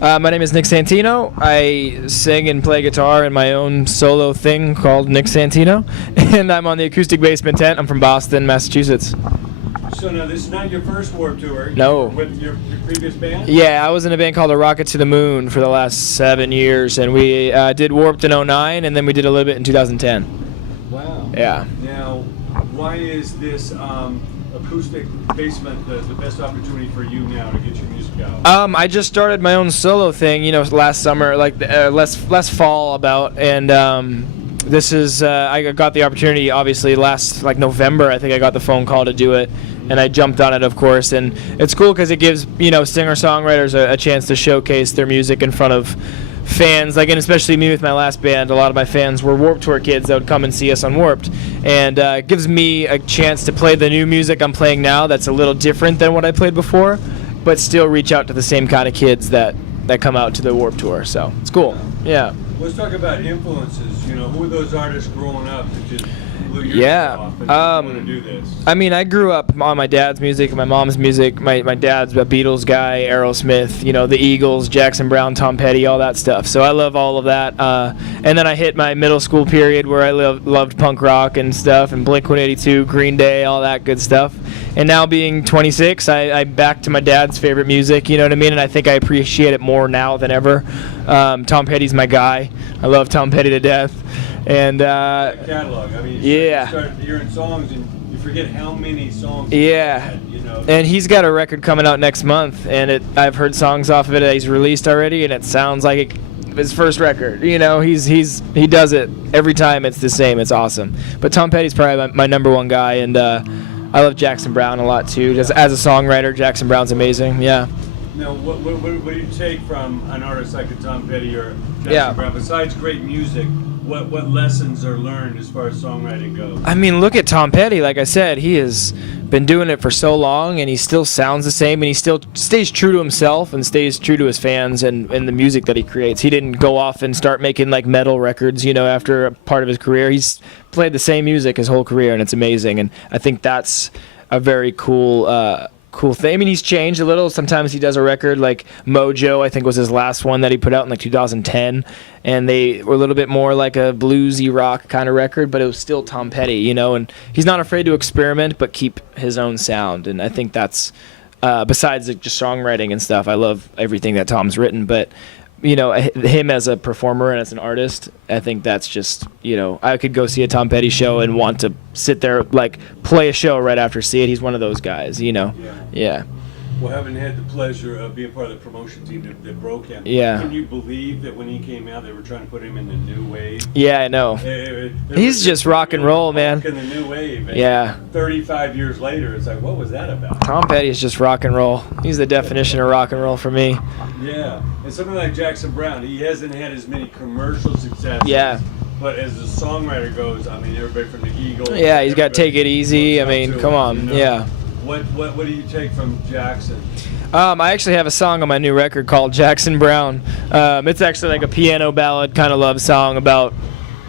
My name is Nick Santino. I sing and play guitar in my own solo thing called Nick Santino, and I'm on the acoustic bass tent. I'm from Boston, Massachusetts. So now this is not your first Warped Tour. No. With your previous band? Yeah, I was in a band called A Rocket to the Moon for the last 7 years, and we did Warped in '09, and then we did a little bit in 2010. Wow. Yeah. Now, why is this acoustic basement the best opportunity for you now to get your music out? I just started my own solo thing, last summer, last fall about, and this is I got the opportunity obviously last November. I think I got the phone call to do it, and I jumped on it, of course. And it's cool because it gives singer-songwriters a chance to showcase their music in front of fans, and especially me with my last band. A lot of my fans were Warped Tour kids that would come and see us on Warped, and it gives me a chance to play the new music I'm playing now that's a little different than what I played before, but still reach out to the same kind of kids that come out to the Warped Tour. So it's cool. Yeah. Let's talk about influences. Who are those artists growing up that just blew your head off and want to do this? I mean, I grew up on my dad's music, my mom's music. My dad's a Beatles guy, Aerosmith, the Eagles, Jackson Browne, Tom Petty, all that stuff. So I love all of that. And then I hit my middle school period where I loved punk rock and stuff, and Blink-182, Green Day, all that good stuff. And now being 26, I'm back to my dad's favorite music, you know what I mean? And I think I appreciate it more now than ever. Tom Petty's my guy. I love Tom Petty to death. And catalog. I mean, you start hearing songs and you forget how many songs. Yeah. And he's got a record coming out next month, and I've heard songs off of it that he's released already, and it sounds like his first record. He does it every time. It's the same. It's awesome. But Tom Petty's probably my number one guy, and I love Jackson Browne a lot too. Just as a songwriter, Jackson Browne's amazing. Yeah. Now, what do you take from an artist like a Tom Petty or Jackson Browne? Besides great music, what lessons are learned as far as songwriting goes? I mean, look at Tom Petty. Like I said, he has been doing it for so long, and he still sounds the same, and he still stays true to himself and stays true to his fans and the music that he creates. He didn't go off and start making metal records, after a part of his career. He's played the same music his whole career, and it's amazing. And I think that's a very cool thing. I mean, he's changed a little. Sometimes he does a record like Mojo, I think was his last one that he put out in 2010, and they were a little bit more like a bluesy rock kind of record, but it was still Tom Petty, and he's not afraid to experiment but keep his own sound. And I think that's besides just songwriting and stuff, I love everything that Tom's written, but him as a performer and as an artist, I think that's just, I could go see a Tom Petty show and want to sit there, play a show right after see it. He's one of those guys, Yeah. Well, having had the pleasure of being part of the promotion team that broke him, yeah. Can you believe that when he came out, they were trying to put him in the new wave? Yeah, I know. He's just rock and roll, man. In the new wave. Yeah. 35 years later, it's like, what was that about? Tom Petty is just rock and roll. He's the definition of rock and roll for me. Yeah. And something like Jackson Browne, he hasn't had as many commercial successes. Yeah. But as a songwriter goes, I mean, everybody from the Eagles. Yeah, he's got Take It Easy. I mean, come on. Yeah. What do you take from Jackson? I actually have a song on my new record called Jackson Browne. It's actually like a piano ballad kind of love song about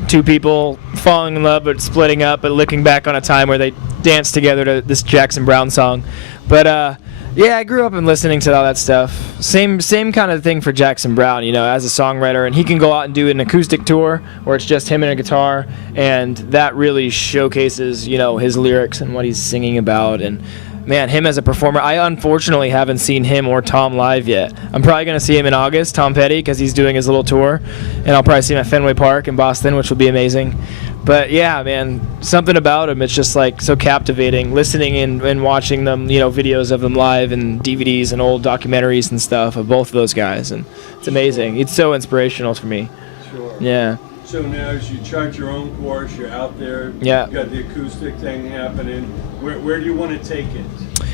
two people falling in love but splitting up, but looking back on a time where they danced together to this Jackson Browne song. But yeah, I grew up and listening to all that stuff. Same kind of thing for Jackson Browne, as a songwriter, and he can go out and do an acoustic tour where it's just him and a guitar, and that really showcases, his lyrics and what he's singing about. And man, him as a performer, I unfortunately haven't seen him or Tom live yet. I'm probably going to see him in August, Tom Petty, because he's doing his little tour, and I'll probably see him at Fenway Park in Boston, which will be amazing. But yeah, man, something about him, it's just so captivating, listening and watching them, videos of them live and DVDs and old documentaries and stuff of both of those guys, and it's amazing. It's so inspirational for me. Sure. Yeah. So now as you chart your own course, you're out there, yeah. You've got the acoustic thing happening. Where do you want to take it?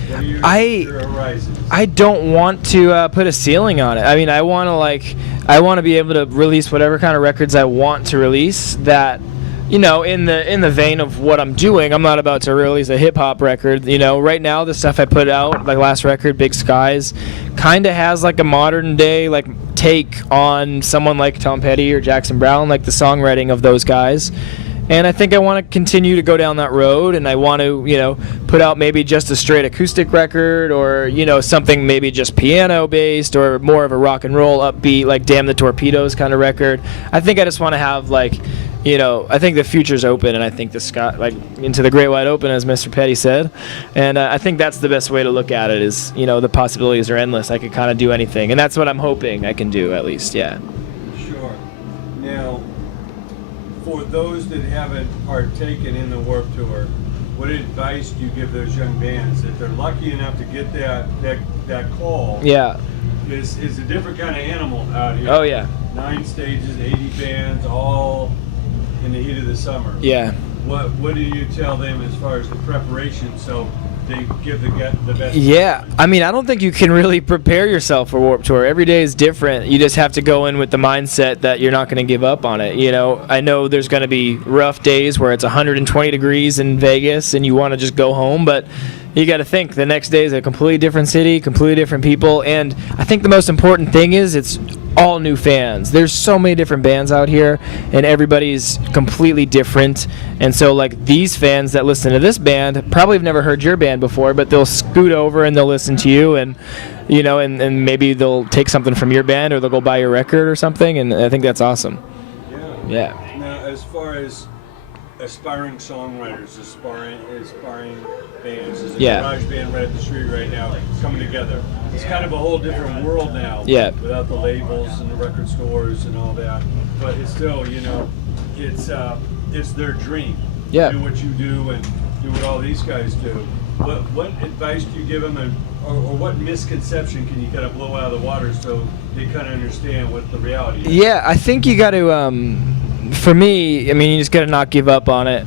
What are your horizons? I don't want to put a ceiling on it. I mean, I want to be able to release whatever kind of records I want to release that, in the vein of what I'm doing. I'm not about to release a hip-hop record. Right now the stuff I put out, like last record, Big Skies, kind of has a modern day take on someone like Tom Petty or Jackson Browne, like the songwriting of those guys. And I think I want to continue to go down that road, and I want to, put out maybe just a straight acoustic record, or, something maybe just piano based, or more of a rock and roll upbeat, like Damn the Torpedoes kind of record. I think I just want to have I think the future's open, and I think the sky, into the great wide open, as Mr. Petty said. And I think that's the best way to look at it is, the possibilities are endless. I could kind of do anything, and that's what I'm hoping I can do, at least, yeah. Sure. Now, for those that haven't partaken in the Warped Tour, what advice do you give those young bands if they're lucky enough to get that call? Yeah. Is a different kind of animal out here. Oh, yeah. 9 stages, 80 bands, all in the heat of the summer. Yeah. What do you tell them as far as the preparation so they give the best? Yeah, I don't think you can really prepare yourself for Warped Tour. Every day is different. You just have to go in with the mindset that you're not going to give up on it. I know there's going to be rough days where it's 120 degrees in Vegas and you want to just go home, but you got to think the next day is a completely different city, completely different people, and I think the most important thing is it's all new fans. There's so many different bands out here, and everybody's completely different. And so, these fans that listen to this band probably have never heard your band before, but they'll scoot over and they'll listen to you, and and maybe they'll take something from your band, or they'll go buy your record or something. And I think that's awesome. Yeah. Now, as far as aspiring songwriters, aspiring bands, there's a garage band right up the street right now coming together. It's kind of a whole different world now. Yeah. Without the labels and the record stores and all that, but it's still, it's their dream. Yeah. Do what you do and do what all these guys do. What advice do you give them, or what misconception can you kind of blow out of the water so they kind of understand what the reality is? Yeah, I think you got to. For me, you just gotta not give up on it.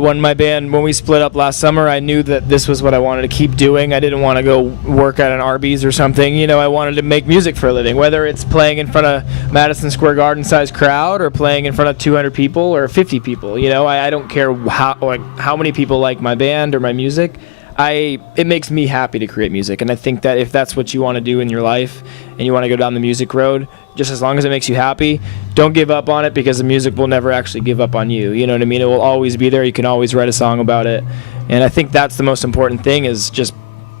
When we split up last summer, I knew that this was what I wanted to keep doing. I didn't want to go work at an Arby's or something. I wanted to make music for a living, whether it's playing in front of Madison Square Garden sized crowd or playing in front of 200 people or 50 people. I don't care how many people like my band or my music. It makes me happy to create music, and I think that if that's what you want to do in your life and you want to go down the music road, just as long as it makes you happy, don't give up on it, because the music will never actually give up on you. You know what I mean? It will always be there. You can always write a song about it, and I think that's the most important thing, is just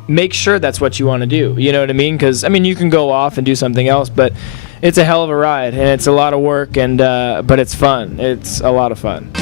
make sure that's what you want to do. You know what I mean? Because you can go off and do something else, but it's a hell of a ride, and it's a lot of work, and but it's fun. It's a lot of fun.